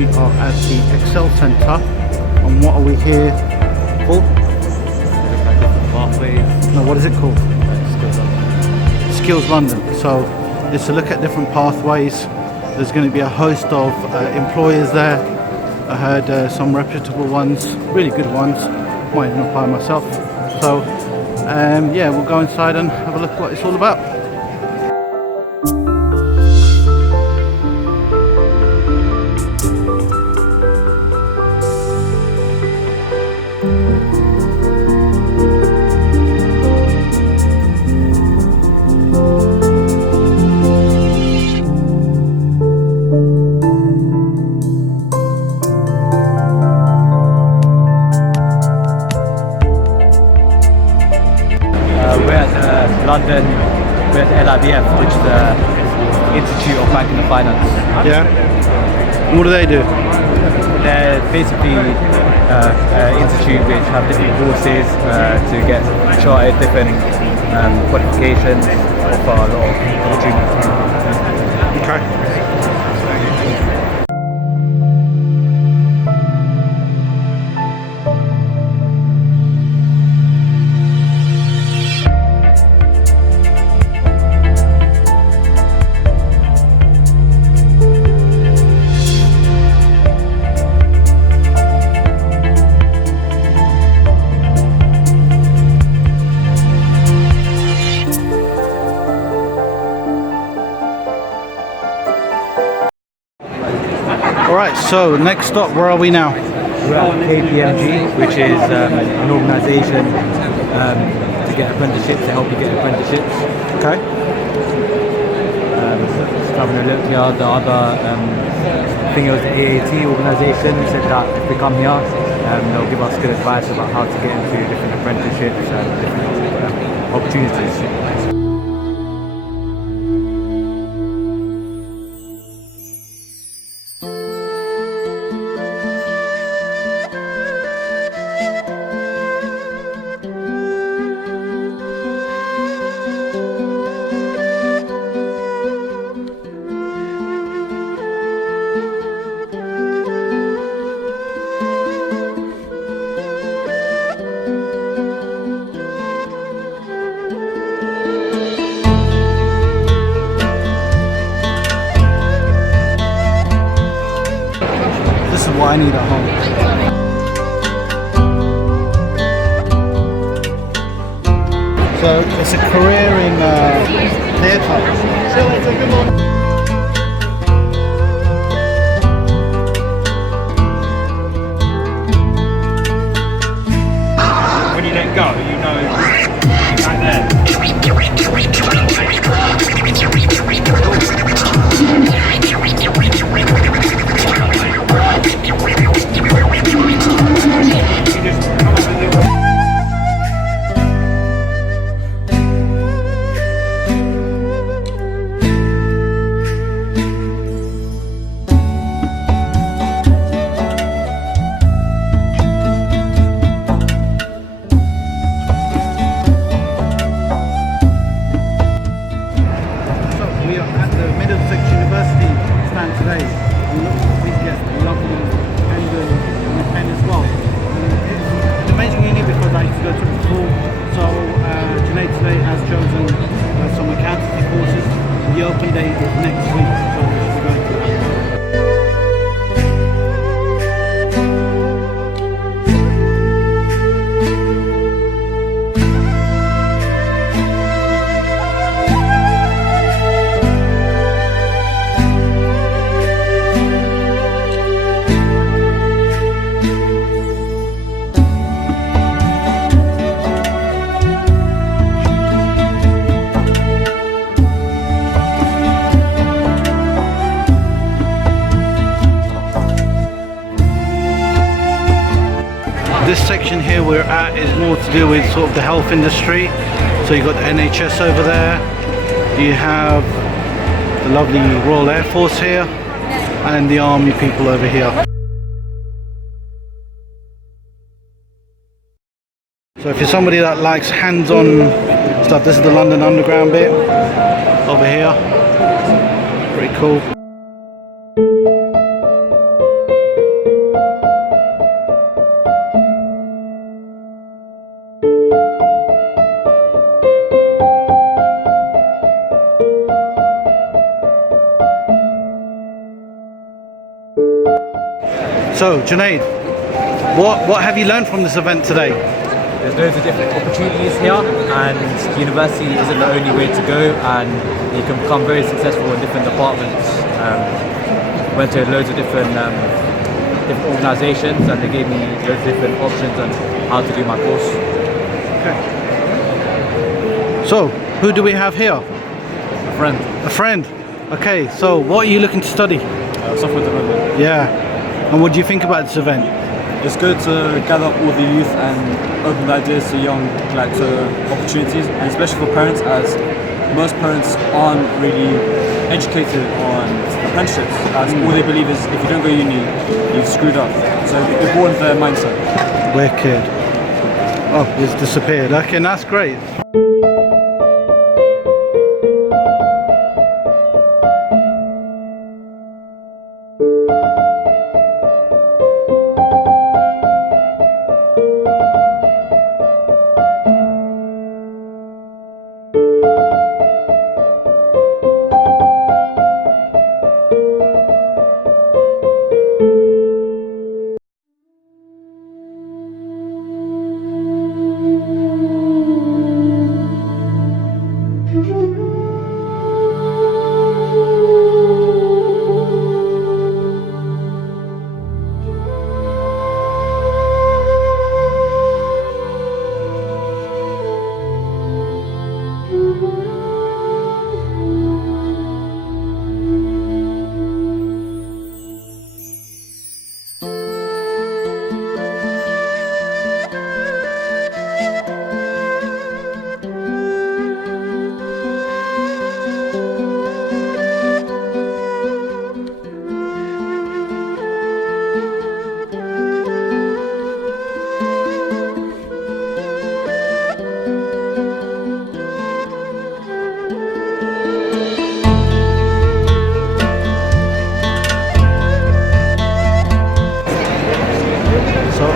we are at the Excel Centre. And what are we here for? Pathways. No, what is it called? Skills London. Skills London. So it's to look at different pathways. There's going to be a host of employers there. I heard some reputable ones, really good ones. Might even apply myself. So yeah, we'll go inside and have a look at what it's all about. London with LIBF, which is the Institute of Banking and Finance. Yeah. What do they do? They're basically an institute which have different courses to get chartered, different qualifications, offer a lot of opportunities. Okay. Alright, so next stop, where are we now? We're at KPMG, which is an organisation to get apprenticeships, to help you get apprenticeships. Okay. Just having a look here. The other thing was the AAT organisation, who said that if we come here, they'll give us good advice about how to get into different apprenticeships and different opportunities. This is what I need at home. So it's a career in theatre. When you let go, you know you're right there. Today, and look at this guest, lovely Hendon and the pen as well. It's amazing uni because I used to go to the school. So Junaid today has chosen some accountancy courses. The open day is next week, so we're going to that. This section here we're at is more to do with sort of the health industry. So you've got the NHS over there, you have the lovely Royal Air Force here, and the Army people over here. So if you're somebody that likes hands-on stuff, this is the London Underground bit over here. Pretty cool. So, Junaid, what have you learned from this event today? There's loads of different opportunities here, and university isn't the only way to go, and you can become very successful in different departments. Went to loads of different organisations, and they gave me loads of different options on how to do my course. Okay. So, who do we have here? A friend. A friend. Okay, so what are you looking to study? Software development. Yeah. And what do you think about this event? It's good to gather all the youth and open ideas to young, like to opportunities, and especially for parents, as most parents aren't really educated on apprenticeships, as all they believe is if you don't go uni, you've screwed up. So it broadens their mindset. Wicked. Oh, it's disappeared. Okay, that's great.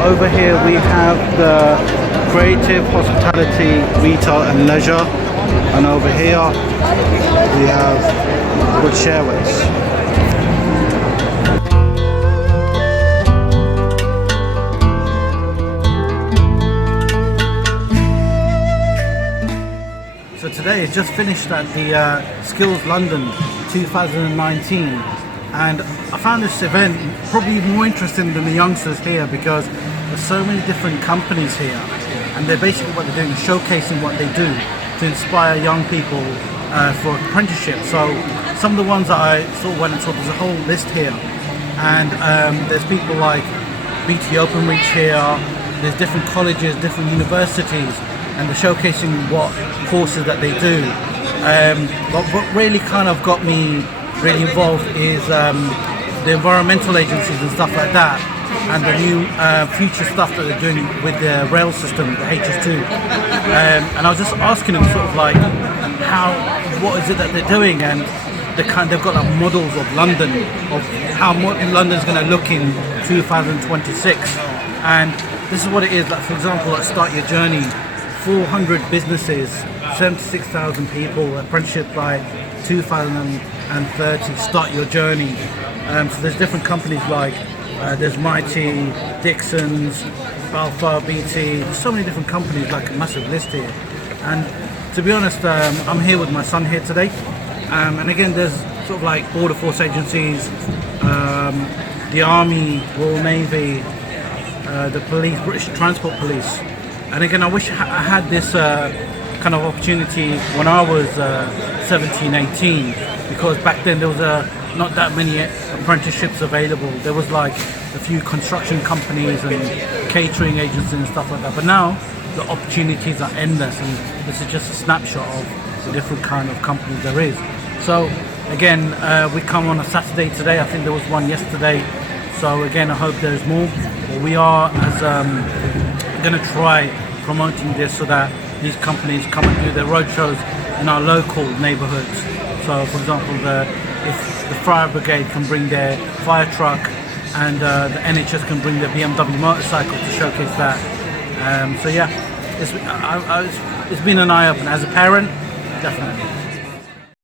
Over here we have the creative, hospitality, retail and leisure, and over here we have Wood Shareways. So today is just finished at the Skills London 2019, and I found this event probably more interesting than the youngsters here because there's so many different companies here, and they're basically what they're doing is showcasing what they do to inspire young people for apprenticeship. So some of the ones that I sort of went and saw, there's a whole list here, and there's people like BT Openreach here, there's different colleges, different universities, and they're showcasing what courses that they do. But what really kind of got me really involved is the environmental agencies and stuff like that, and the new future stuff that they're doing with the rail system, the HS2. And I was just asking them sort of like, what is it that they're doing, and they've got like models of London, of how London's going to look in 2026. And this is what it is. Like, for example, like Start Your Journey, 400 businesses, 76,000 people, apprenticeship by 2030. Start Your Journey. So there's different companies like there's Mighty, Dixon's, Alpha, BT, there's so many different companies, like a massive list here. And to be honest, I'm here with my son here today. And again, there's sort of like border force agencies, the Army, Royal Navy, the police, British Transport Police. And again, I wish I had this kind of opportunity when I was 17, 18, because back then there was not that many apprenticeships available. There was like a few construction companies and catering agencies and stuff like that. But now the opportunities are endless, and this is just a snapshot of the different kind of companies there is. So again, we come on a Saturday today. I think there was one yesterday. So again, I hope there's more. But we are going to try promoting this so that these companies come and do their roadshows in our local neighbourhoods. So for example, if the fire brigade can bring their fire truck, and the NHS can bring their BMW motorcycle to showcase that. So yeah, it's been an eye-opener. As a parent, definitely.